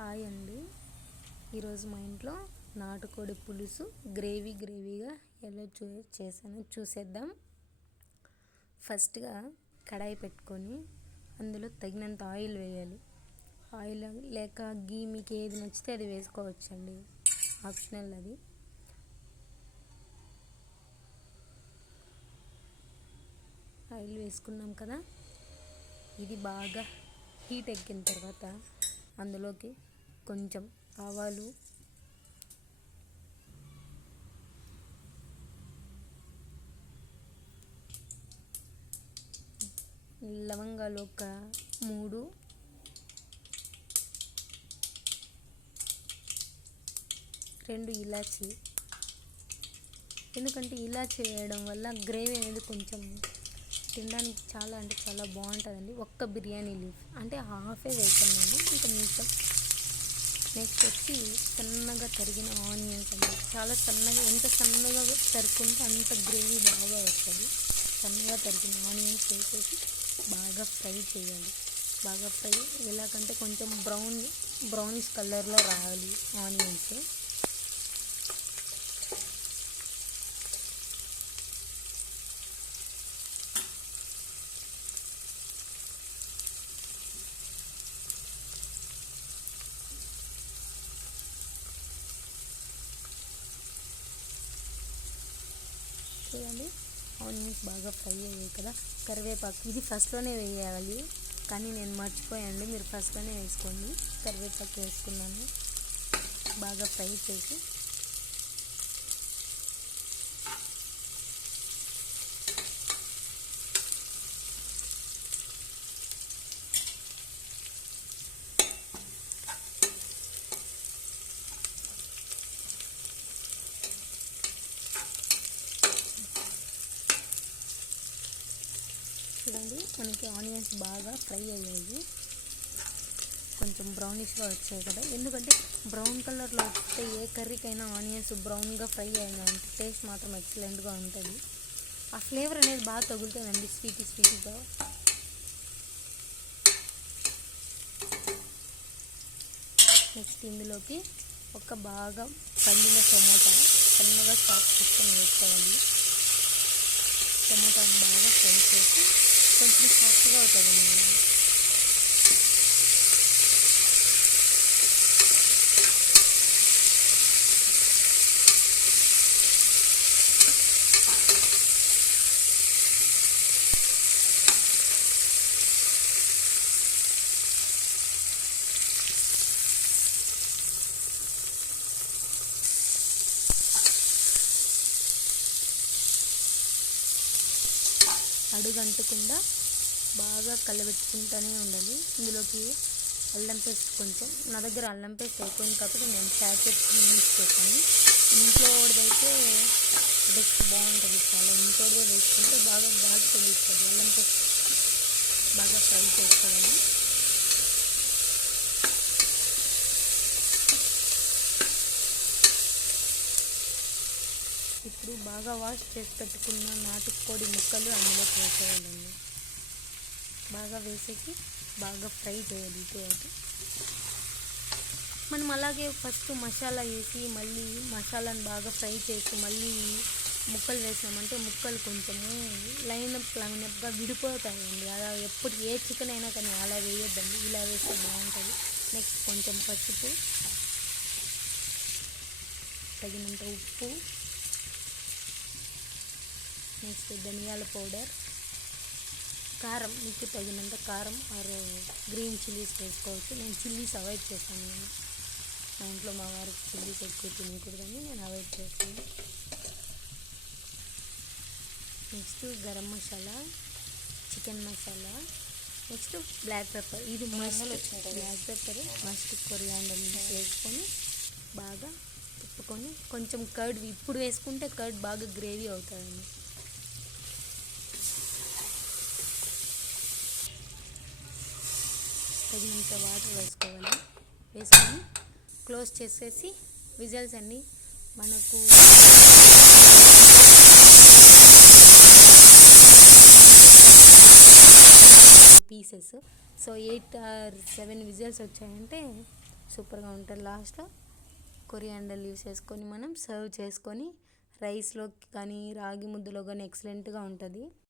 Hi అండి. ఈరోజు మా ఇంట్లో నాటుకోడి పులుసు గ్రేవీగా ఎలా చేశానో చూసేద్దాం. ఫస్ట్గా కడాయి పెట్టుకొని అందులో తగినంత ఆయిల్ వేయాలి. ఆయిల్ లేక గీ మీకు ఏది నచ్చితే అది వేసుకోవచ్చండి, ఆప్షనల్ అది. ఆయిల్ వేసుకున్నాం కదా, ఇది బాగా హీట్ ఎక్కిన తర్వాత అందులోకి కొంచెం ఆవాలు, లవంగాలు ఒక 3, రెండు ఇలాచి. ఎందుకంటే ఇలాచి వేయడం వల్ల గ్రేవీ అనేది కొంచెం తినడానికి చాలా బాగుంటుందండి. ఒక్క బిర్యానీ లీఫ్ అంటే హాఫే వేసాను నేను, ఇంకా మీతో. నెక్స్ట్ వచ్చి సన్నగా తరిగిన ఆనియన్స్ అండి. చాలా సన్నగా, ఎంత సన్నగా తరుక్కుంటే అంత గ్రేవీ బాగా వస్తుంది. సన్నగా తరిగిన ఆనియన్స్ వేసేసి బాగా ఫ్రై చేయాలి. బాగా ఫ్రై ఎలాగంటే కొంచెం బ్రౌనిష్ కలర్లో రావాలి ఆనియన్స్. చూడండి, ఆనియన్స్ బాగా ఫ్రై అయ్యాయి కదా. కరివేపాకు ఇది ఫస్ట్లోనే వేయాలి, కానీ నేను మర్చిపోయాను. మీరు ఫస్ట్లోనే వేసుకోండి. కరివేపాకు వేసుకున్నాను. బాగా ఫ్రై చేసి చూడండి, మనకి ఆనియన్స్ బాగా ఫ్రై అయ్యాయి. కొంచెం బ్రౌనిష్గా వచ్చాయి కదా. ఎందుకంటే బ్రౌన్ కలర్లో వస్తే ఏ కర్రీకైనా ఆనియన్స్ బ్రౌన్గా ఫ్రై అయినాయంటే టేస్ట్ మాత్రం ఎక్సలెంట్గా ఉంటుంది. ఆ ఫ్లేవర్ అనేది బాగా తగులుతుందండి, స్వీటీగా. నెక్స్ట్ ఇందులోకి ఒక బాగా పండిన టమోటా సన్నగా చాప్ చేసుకొని వేసుకోవాలి. టమోటాని బాగా ఫ్రై చేసి కొంచెం సాఫ్ట్గా అవుతుందండి. అడుగంటకుండా బాగా కలబెట్టుకుంటూనే ఉండాలి. ఇందులోకి అల్లం పేస్ట్ కొంచెం, నా దగ్గర అల్లం పేస్ట్ అయిపోయింది కాబట్టి నేను ప్యాకెట్ యూజ్ చేశాను. ఇంట్లోదైతే బెస్ట్ బాగుంటుంది. చాలా ఇంట్లోదే వేసుకుంటే బాగా ఘాటు తెలుస్తుంది. అల్లం పేస్ట్ బాగా ఫ్రై చేసుకోవాలి. ఇప్పుడు బాగా వాష్ చేసి పెట్టుకున్న నాటుకోడి ముక్కలు అందులోకి వేసేయాలండి. బాగా వేసేసి బాగా ఫ్రై చేయాలి. ఇటు అటు మనం అలాగే ఫస్ట్ మసాలా వేసి మళ్ళీ మసాలాను బాగా ఫ్రై చేసి మళ్ళీ ముక్కలు వేసామంటే ముక్కలు కొంచెము లైనప్గా విడిపోతాయండి. అలా ఎప్పుడు ఏ చికెన్ అయినా కానీ అలా వేయొద్దండి, ఇలా వేస్తే బాగుంటుంది. నెక్స్ట్ కొంచెం పసుపు, తగినంత ఉప్పు, నెక్స్ట్ ధనియాల పౌడర్, కారం మీకు తగినంత కారం ఆరు గ్రీన్ చిల్లీస్ వేసుకోవచ్చు. నేను చిల్లీస్ అవాయిడ్ చేశాను. మా ఇంట్లో మా వారికి చిల్లీస్ ఎక్కువ తినకూడదని నేను అవాయిడ్ చేస్తాను. Next garam masala, chicken masala, next black pepper. ఇది must, black pepper must. Coriander వేసుకొని బాగా తిప్పుకొని కొంచెం కర్డ్ ఇప్పుడు వేసుకుంటే కర్డ్ బాగా గ్రేవీ అవుతుందండి. తగినంత వాటర్ వేసుకోవాలి. వేసుకొని క్లోజ్ చేసేసి విజిల్స్ అన్నీ మనకు పీసెస్. సో 8 or 7 విజిల్స్ వచ్చాయంటే సూపర్గా ఉంటుంది. లాస్ట్లో కొరియాండర్ లీవ్స్ వేసుకొని మనం సర్వ్ చేసుకొని రైస్లోకి కానీ రాగి ముద్దలో కానీ ఎక్సలెంట్గా ఉంటుంది.